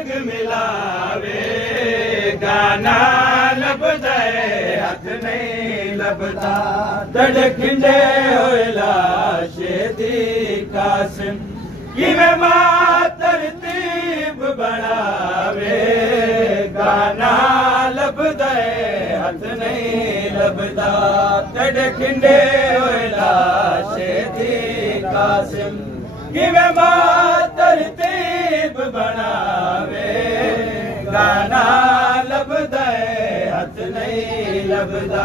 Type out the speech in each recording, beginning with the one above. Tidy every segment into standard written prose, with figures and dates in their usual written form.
ਮਰਗ ਮਿਲਾਵੇ ਗਾਨਾ ਲੱਭਦਾ ਹੱਥ ਨਹੀਂ ਲੱਭਦਾ ਧੜਕਦੇ ਹੋਏ ਲਾਸ਼ੇ ਦੀ ਕਾਸਿਮ ਕਿਵੇਂ ਮਾਂ ਤਰਤੀਬ ਬਣਾਵੇ ਗਾਨਾ ਲੱਭਦਾ ਹੱਥ ਨਹੀਂ ਲੱਭਦਾ ਧੜਕਦੇ ਹੋਏ ਲਾਸ਼ੇ ਦੀ ਕਾਸਿਮ ਕਿਵੇਂ ਮਾਂ ਤਰਤੀਬ ਬਣਾਵੇ ਗਾਨਾ ਲੱਭਦਾ ਹੱਥ ਨਹੀਂ ਲੱਭਦਾ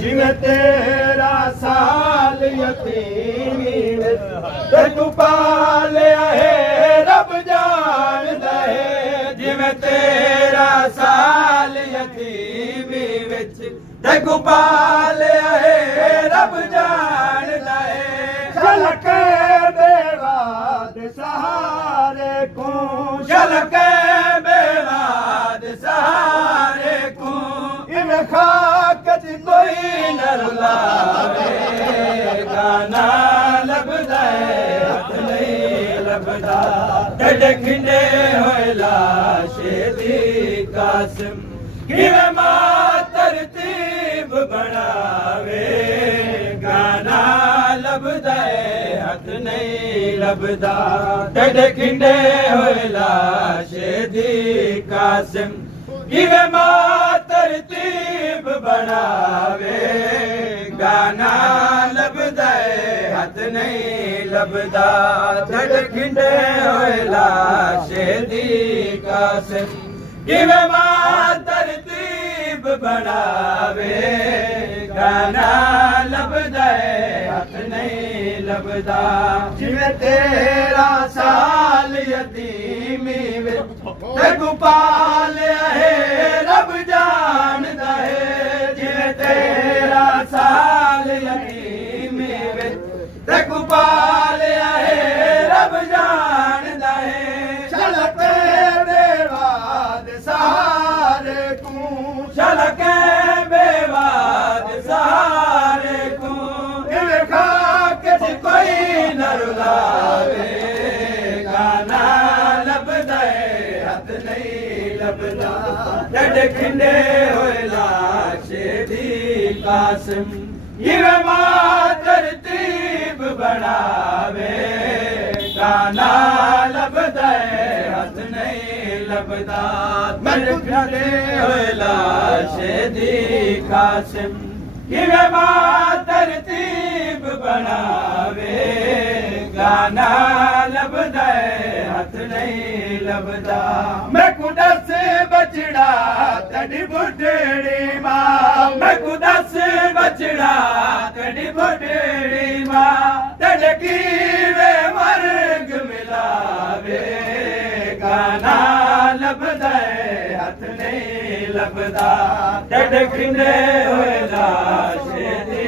ਜਿਵੇਂ ਤੇਰਾ ਸਾਲ ਯਤੀਮੀ ਵਿੱਚ ਤੇ ਤੂੰ ਪਾਲਿਆ ਹੈ ਰੱਬ ਜਾਣਦਾ ਹੈ ਜਿਵੇਂ ਤੇਰਾ ਸਾਲ ਯਤੀਮੀ ਵਿੱਚ ਤੇ ਤੂੰ ਪਾਲਿਆ ਹੈ ਰੱਬ ਜਾਣਦਾ ਹੈ ਝਲਕ ਬੇਵਾਦ ਸਹਾਰੇ ਕੋ ਝਲਕ ਬੇਵਾਦ ਸਹਾਰੇ ਕੋ ਇਵੇਂ ਖਾਕ ਚ ਕੋਈ ਨ ਰੁਲਾਵੇ ਗਾਨਾ ਲੱਭਦਾ ਹੱਥ ਨਹੀਂ ਲੱਭਦਾ ਧੜਕਦੇ ਹੋਏ ਲਾਸ਼ੇ ਦੀ ਕਾਸਿਮ ਕਿਵੇਂ ਮਾਂ ਤਰਤੀਬ ਬਣਾਵੇ ਗਾਨਾ ਲੱਭਦਾ ਹੱਥ ਨਹੀਂ ਲੱਭਦਾ ਧੜਕਦੇ ਹੋਏ ਲਾਸ਼ੇ ਦੀ ਕਾਸਿਮ ਕਿਵੇਂ ਮਾਂ ਤਰਤੀਬ ਬਣਾਵੇ ਗਾਨਾ ਲੱਭਦਾ ਹੱਥ ਨਹੀਂ ਲੱਭਦਾ ਧੜਕਦੇ ਹੋਏ ਲਾਸ਼ੇ ਦੀ ਕਾਸਿਮ ਕਿਵੇਂ ਮਾਂ ਤਰਤੀਬ ਬਣਾਵੇ ਗਾਨਾ ਲੱਭਦਾ ਹੱਥ ਨਹੀਂ ਲੱਭਦਾ ਜਿਵੇਂ ਤੇਰਾ ਸਾਲ ਯਤੀਮੀ ਵਿੱਚ ਤੇ ਤੂੰ ਪਾਲਿਆ ਹੈ ਰੱਬ ਜਾਣਦਾ ਹੈ ਜਿਵੇਂ ਤੇਰਾ ਸਾਲ ਯਤੀਮੀ ਵਿੱਚ ਤੇ ਤੂੰ ਪਾਲਿਆ ਹੈ ਰੱਬ ਜਾਣਦਾ ਹੈ ਝਲਕ ਬੇਵਾਦ ਸਹਾਰੇ ਕੋ ਝਲਕ ਬੇਵਾਦ ਸਹਾਰੇ ਕੋ ਇਵੇਂ ਖਾਕ ਚ ਕੋਈ ਨ ਰੁਲਾਵੇ ਗਾਨਾ ਲੱਭਦਾ ਹੱਥ ਨਹੀਂ ਲੱਭਦਾ ਧੜਕਦੇ ਹੋਏ ਲਾਸ਼ੇ ਦੀ ਕਾਸਿਮ ਕਿਵੇਂ ਮਾਂ ਤਰਤੀਬ ਬਣਾਵੇ ਗਾਨਾ ਲੱਭਦਾ ਹੱਥ ਨਹੀਂ ਲੱਭਦਾ ਧੜਕਦੇ ਹੋਏ ਲਾਸ਼ੇ ਦੀ ਕਾਸਿਮ ਕਿਵੇਂ ਮਾਂ ਤਰਤੀਬ ਬਣਾਵੇ ਗਾਨਾ ਲੱਭਦਾ ਹੱਥ ਨਹੀਂ ਲੱਭਦਾ ਮੈਂ ਕੋ ਦੱਸ ਬਚੜਾ ਤੜੀ ਬੁੱਢੜੀ ਮਾਂ ਮੈਂ ਕੋ ਦੱਸ ਬਚੜਾ ਤੜੀ ਬੁੱਢੜੀ ਮਾਂ ਧੜਕੀ ਵੇ ਮਰਗ ਮਿਲਾਵੇ ਗਾਨਾ ਲੱਭਦਾ ਹੱਥ ਨਹੀਂ ਲੱਭਦਾ ਧੜਕਦੇ ਹੋਏ ਲਾਸ਼ੇ ਦੀ